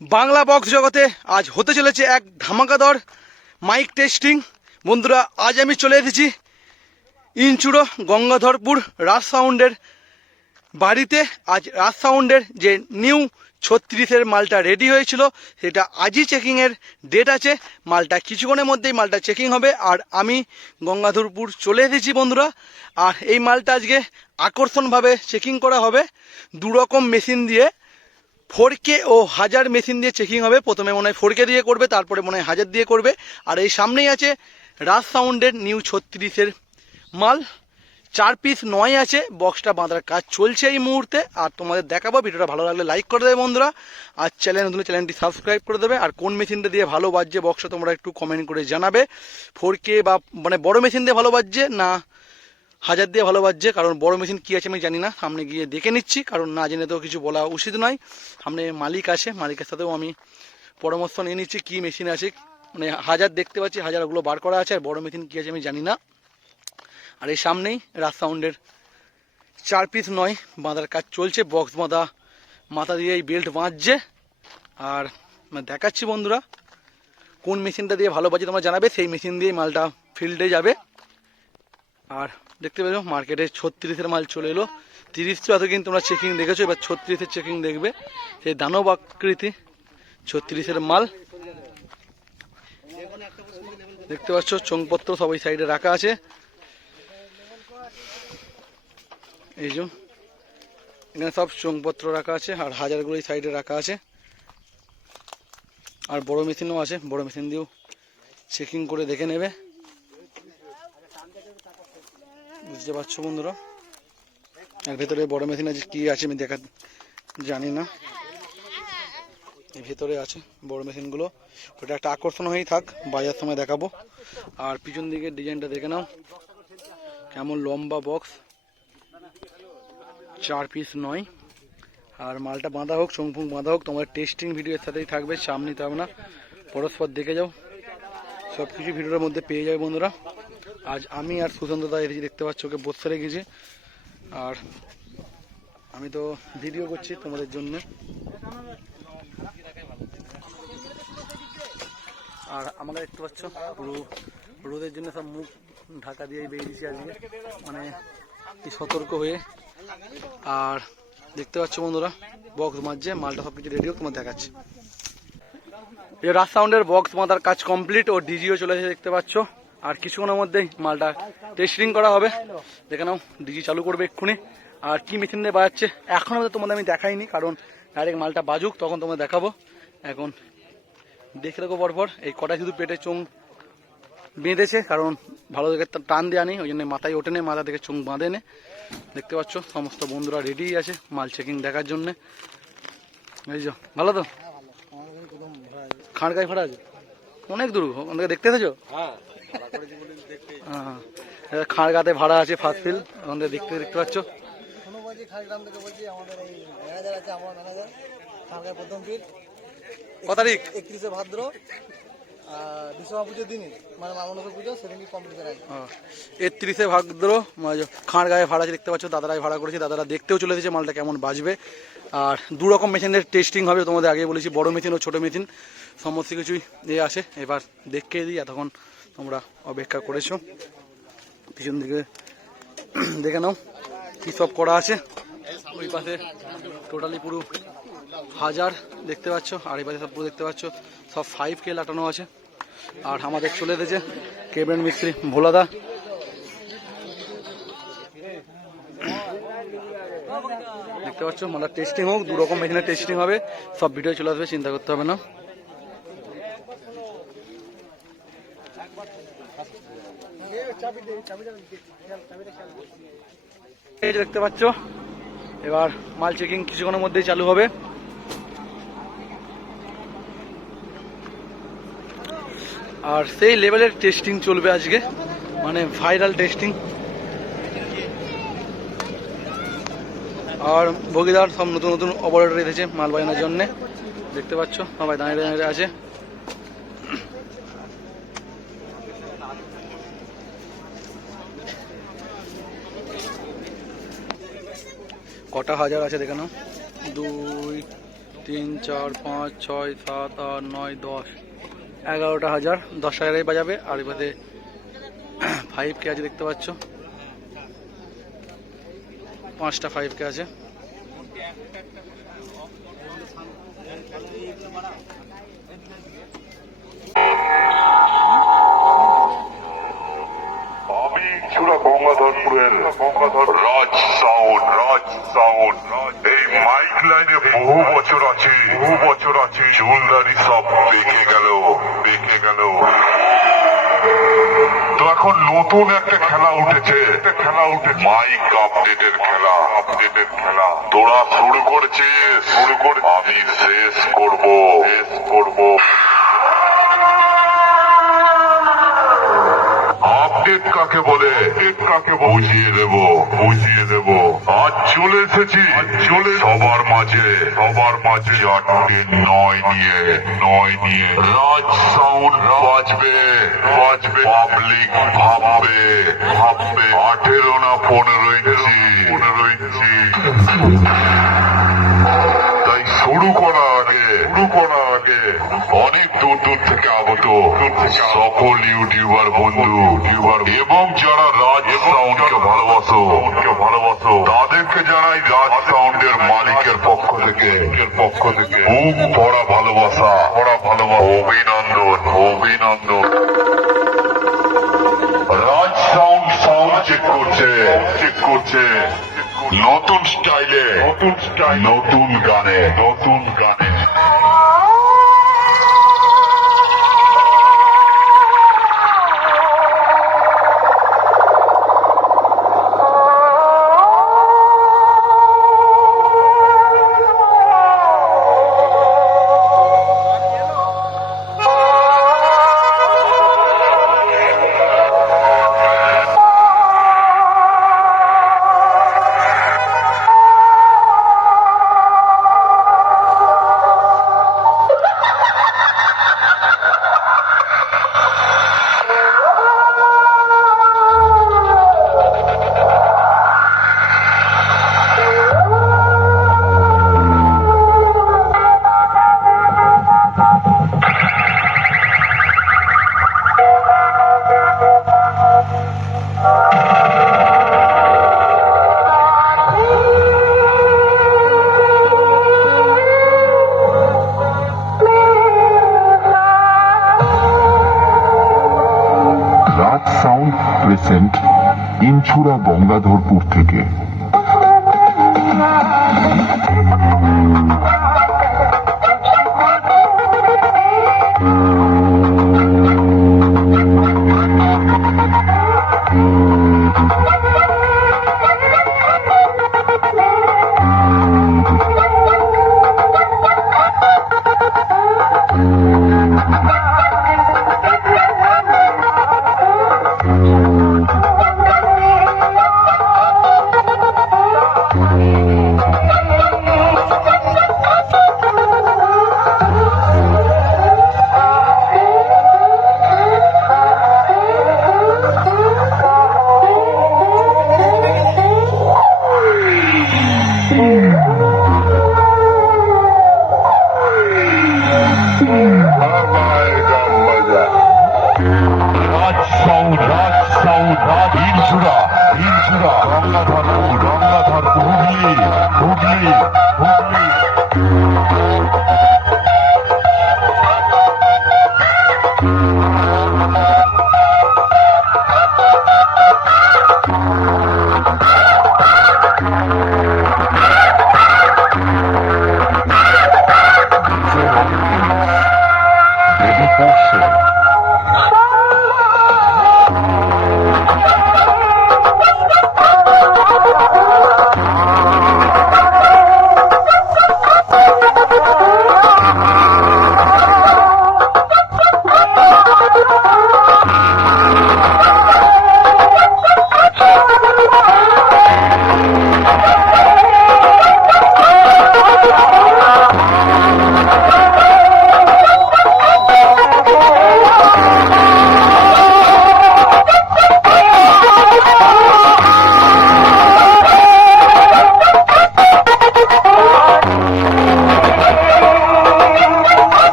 Bangla box জগতে আজ হতে চলেছে এক ধামাকাদর মাইক টেস্টিং বন্ধুরা, আজ আমি চলে এসেছি ইনচুড়ো গঙ্গাধরপুর রাজ সাউন্ডের বাড়িতে। আজ রাজ সাউন্ডের যে নিউ ছত্রিশের মালটা রেডি হয়েছিল, সেটা আজই চেকিংয়ের ডেট আছে। মালটা কিছুক্ষণের মধ্যেই মালটা চেকিং হবে। আর আমি গঙ্গাধরপুর চলে এসেছি বন্ধুরা। আর এই মালটা আজকে আকর্ষণভাবে চেকিং করা হবে। দুরকম মেশিন দিয়ে ফোর কে ও হাজার মেশিন দিয়ে চেকিং হবে। প্রথমে মনে হয় ফোরকে দিয়ে করবে, তারপরে মনে হয় হাজার দিয়ে করবে। আর এই সামনেই আছে রাজ সাউন্ডের নিউ ছত্রিশের মাল। চার পিস নয় আছে বক্সটা বাঁধার কাজ চলছে এই মুহূর্তে। আর তোমাদের দেখাবো, ভিডিওটা ভালো লাগলে লাইক করে দেবে বন্ধুরা। আর চ্যানেল নতুন চ্যানেলটি সাবস্ক্রাইব করে দেবে। আর কোন মেশিনটা দিয়ে ভালো বাজছে বক্সটা তোমরা একটু কমেন্ট করে জানাবে। ফোর কে বা মানে বড় মেশিন দিয়ে ভালো বাজছে না হাজার দিয়ে ভালো বাজছে, কারণ বড় মেশিন কী আছে আমি জানি না। সামনে গিয়ে দেখে নিচ্ছি, কারণ না জেনে তো কিছু বলা উচিত নয়। সামনে মালিক আছে, মালিকের সাথেও আমি পরামর্শ নিয়ে নিচ্ছি কী মেশিন আছে। মানে হাজার দেখতে পাচ্ছি হাজার ওগুলো বার করা আছে, আর বড় মেশিন কী আছে আমি জানি না। আর এই সামনেই রাজ সাউন্ডের চার পিস নয়, বাঁধার কাজ চলছে বক্স বাঁধা, মাথা দিয়ে এই বেল্ট বাঁধছে। আর দেখাচ্ছি বন্ধুরা, কোন মেশিনটা দিয়ে ভালো বাজে তোমরা জানাবে, সেই মেশিন দিয়ে মালটা ফিল্ডে যাবে। আর দেখতে পেল মার্কেটে ছত্রিশের মাল চলে এলো। তিরিশ এতদিন তোমরা চেকিং দেখেছ, এবার ছত্রিশের চেকিং দেখবে। সেই দানব আকৃতি, ছত্রিশের মাল। দেখতে পাচ্ছ, চোংপত্র সবাই সাইডে রাখা আছে। এই যে, এখানে সব চোংপত্র রাখা আছে, আর হাজারগুলো এই সাইডে রাখা আছে। আর বড় মেশিনও আছে, বড় মেশিন দিয়েও চেকিং করে দেখে নেবে। বুঝতে পারছ বন্ধুরা? আর ভেতরে বড় মেশিন আছে কি আছে আমি দেখা জানি না। ভেতরে আছে বড় মেশিনগুলো ওটা একটা আকর্ষণ হয়েই থাক, বাজার সময় দেখাবো। আর পিছন দিকে ডিজাইনটা দেখে নাও। কেমন লম্বা বক্স। চার পিস নয়। আর মালটা বাঁধা হোক চোংফুং বাঁধা হোক, তোমার টেস্টিং ভিডিওর সাথেই থাকবে। নিতে হবে না পরস্পর দেখে যাও। সব কিছু ভিডিওর মধ্যে পেয়ে যাবে বন্ধুরা। আজ আমি আর সুশান্ত দা এসেছি দেখতে পাচ্ছ, ওকে বসতে রেখেছি আর আমি তো ভিডিও করছি তোমাদের জন্য। আর আমাকে দেখতে পাচ্ছ রোদের জন্য সব মুখ ঢাকা দিয়ে বেরিয়েছি আজকে। মানে সতর্ক হয়ে। আর দেখতে পাচ্ছ বন্ধুরা বক্স মারছে মালটা সব কিছু রেডি হোক তোমার দেখাচ্ছে রাজ সাউন্ডের বক্স মাদার কাজ কমপ্লিট ও ডিজিও চলে এসে দেখতে পাচ্ছ। আর কিছুক্ষণের মধ্যেই মালটা টেস্টিং করা হবে। দেখে নাও ডিজি চালু করবে এক্ষুনি। আর কি মেশিন দিয়ে বাজাচ্ছে এখনও তোমাদের আমি দেখাইনি কারণ ডাইরেক্ট মালটা বাজুক তখন তোমাদের দেখাবো। এখন দেখে রাখো পরপর এই কটা শুধু পেটে চোং বেঁধেছে কারণ ভালো দেখে টান দেওয়া নেই ওই জন্য মাথায় ওঠে নেই মাথা থেকে চোখ বাঁধে নে। দেখতে পাচ্ছ সমস্ত বন্ধুরা রেডি আছে মাল চেকিং দেখার জন্যে। এই যো ভালো তো? খাঁড় গায়ে ফাড়া আছে? অনেক দূর ওখান থেকে দেখতে এসেছ? হ্যাঁ। খাঁড় গাতে ভাড়া আছে ফার্স্ট ফিল থেকে দেখতে দেখতে পাচ্ছ। কোনো বলছি খাসগ্রাম থেকে বলছি আমাদের এই ম্যানেজার আছে আমার ম্যানেজার খানকার প্রথম ফির ক তারিখ? একত্রিশে ভাদ্র মানে মামনসর পুজো সেদিনই কমপ্লিট আছে। একত্রিশে ভাদ্র খাঁড় গায়ে ভাড়া দেখতে পাচ্ছ দাদারাই ভাড়া করেছে দাদারা দেখতেও চলে এসেছে মালটা কেমন বাজবে। আর দু রকম মেশিনের টেস্টিং হবে তোমাদের আগে বলেছি বড় মেশিন ও ছোট মেশিন সমস্ত কিছুই এ আসে এবার দেখে দিই এতক্ষণ তোমরা অপেক্ষা করেছ। পিছন দিকে দেখে নাও কী সব করা আছে। ওই পাশে টোটালি পুরো হাজার দেখতে পাচ্ছ, আর এই পাশে সব পুরো দেখতে পাচ্ছ, সব ফাইভ কে লাটানো আছে। আর আমাদের চলে এসেছে কেবেন মিস্ত্রি ভোলাদা দেখতে পাচ্ছ মানে টেস্টিং হোক দু রকম মেশিনের টেস্টিং হবে, সব ভিডিও চলে আসবে, চিন্তা করতে হবে না এই যে দেখতে পাচ্ছ, এবার মাল চেকিং কিছুক্ষণের মধ্যেই চালু হবে। আর সেই লেভেলের টেস্টিং চলবে আজকে মানে ভাইরাল টেস্টিং আর বগিদার সব নতুন নতুন অপারেটর এসেছে মাল বাজানোর জন্য। দেখতে পাচ্ছ, সবাই দাঁড়িয়ে দাঁড়িয়ে আছে। কটা হাজার আছে দেখে নাও। দুই, তিন, চার, পাঁচ, ছয়, সাত, আট, নয়, দশ। এগারোটা হাজার, দশ হাজারই বাজাবে। আর এবারে ফাইভ কে আছে দেখতে পাচ্ছ। পাঁচটা ফাইভ কে আছে। গঙ্গাধরপুরের গঙ্গাধর রাজ সাউন্ড রাজ সাউন্ড এই মাইক লাইনে বহু বছর আছে, বহু বছর আছে চুলদারি সব বেঁকে গেল বেঁকে গেল। তো এখন নতুন একটা খেলা উঠেছে খেলা উঠেছে মাইক আপডেটের খেলা আপডেটের খেলা। তোরা শুরু করেছিস শুরু করে আমি শেষ করব শেষ করব। আপডেট কাকে বলে? আপডেট কাকে বুঝিয়ে দেব বুঝিয়ে দেব। আজ চলে এসেছি। চলে সবার মাঝে। সবার মাঝে। চারটে নয় নিয়ে নয় নিয়ে। রাজ সাউন্ড বাজবে। বাজবে। পাবলিক ভাববে। ভাববে। আঠেরো না পনেরো ইঞ্চি। পনেরো ইঞ্চি। করার আগে অনেক দূর দূর থেকে আগত সকল ইউটিউবার বন্ধু ইউটিউবার এবং যারা রাজ সাউন্ডকে ভালোবাসো ভালোবাসো তাদেরকে জানাই রাজ সাউন্ডের মালিকের পক্ষ থেকে এর পক্ষ থেকে। বুক ভরা ভালোবাসা ভরা ভালোবাসা। অভিনন্দন অভিনন্দন। রাজ সাউন্ড সাউন্ড চেক করছে। চেক করছে। নতুন স্টাইলে নতুন স্টাইল নতুন গানে নতুন গানে। ইনছুরা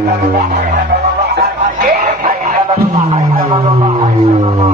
Thank you.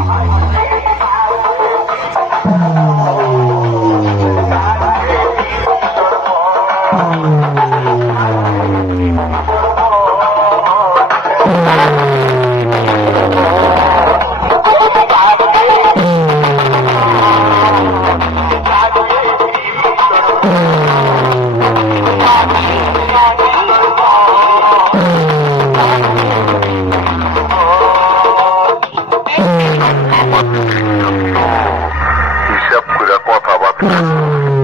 Oh,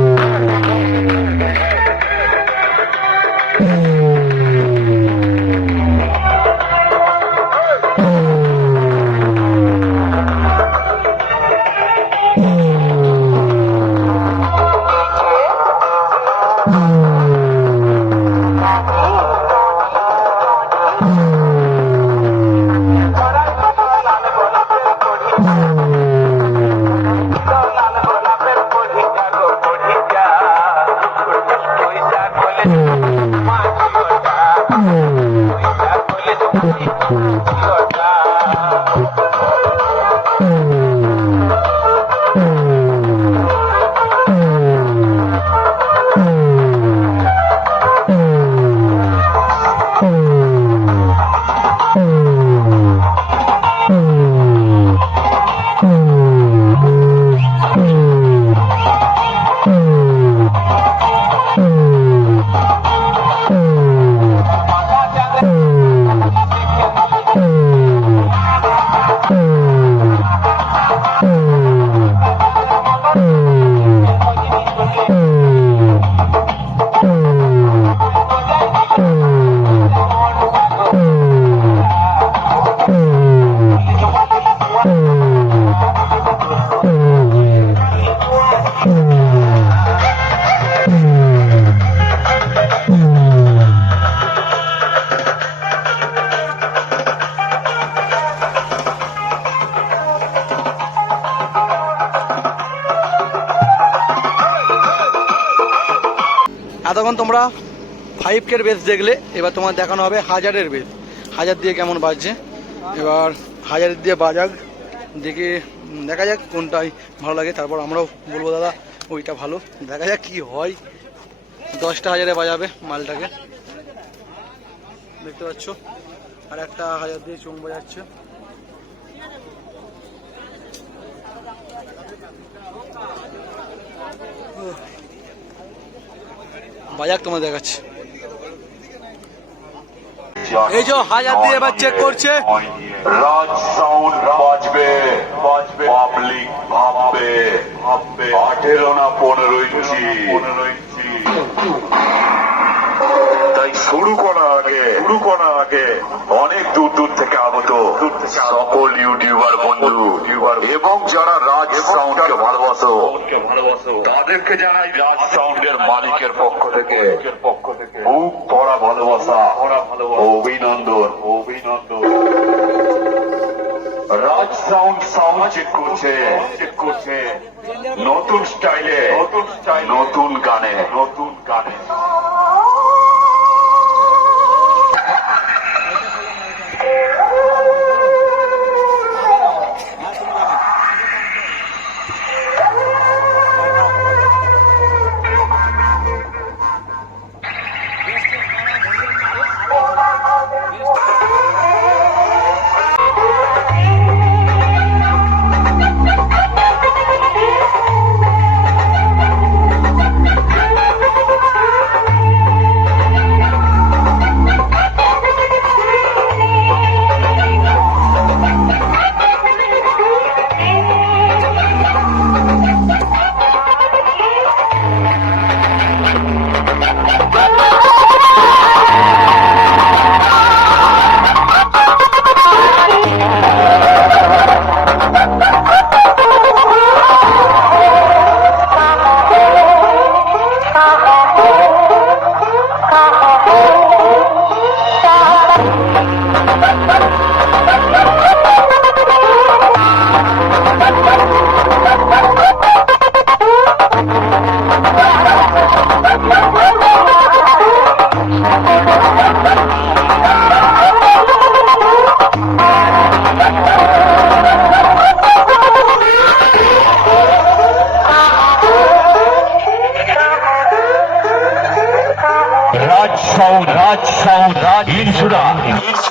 five কের বেস দেখলে এবার তোমার দেখানো হবে হাজারের বেস। হাজার দিয়ে কেমন বাজছে? এবার হাজারের দিয়ে বাজাক। দেখে দেখা যাক কোনটাই ভালো লাগে। তারপর আমরাও বলব, দাদা, ওইটা ভালো। দেখা যাক কি হয়। দশটা হাজারে বাজাবে মালটাকে। দেখতে পাচ্ছ? আর একটা হাজার দিয়ে চোখ বাজাচ্ছে। বাজাক তোমার দেখাচ্ছে। এই যে হাজার দিয়ে এবার চেক করছে। রাজ সাউন্ড বাজবে বাজবে পাবলিক ভাববে ভাববে। আঠেরো না পনেরো ইঞ্চি পনেরো ইঞ্চি। শুরু করা আগে শুরু করা আগে অনেক দূর দূর থেকে আগত সকল ইউটিউবার বন্ধু এবং যারা রাজ সাউন্ডকে ভালোবাসো তাদেরকে জানাই রাজ সাউন্ডের মালিকের পক্ষ থেকে পক্ষ থেকে বুক ভরা ভালোবাসা ভরা ভালোবাসা। অভিনন্দন। অভিনন্দন। রাজ সাউন্ড সাউন্ড চেক করছে। চেক করছে। নতুন স্টাইলে নতুন স্টাইল নতুন গানে। নতুন গানে। সাউন্ড রাজ সাউন্ড রাজ ইনসুরা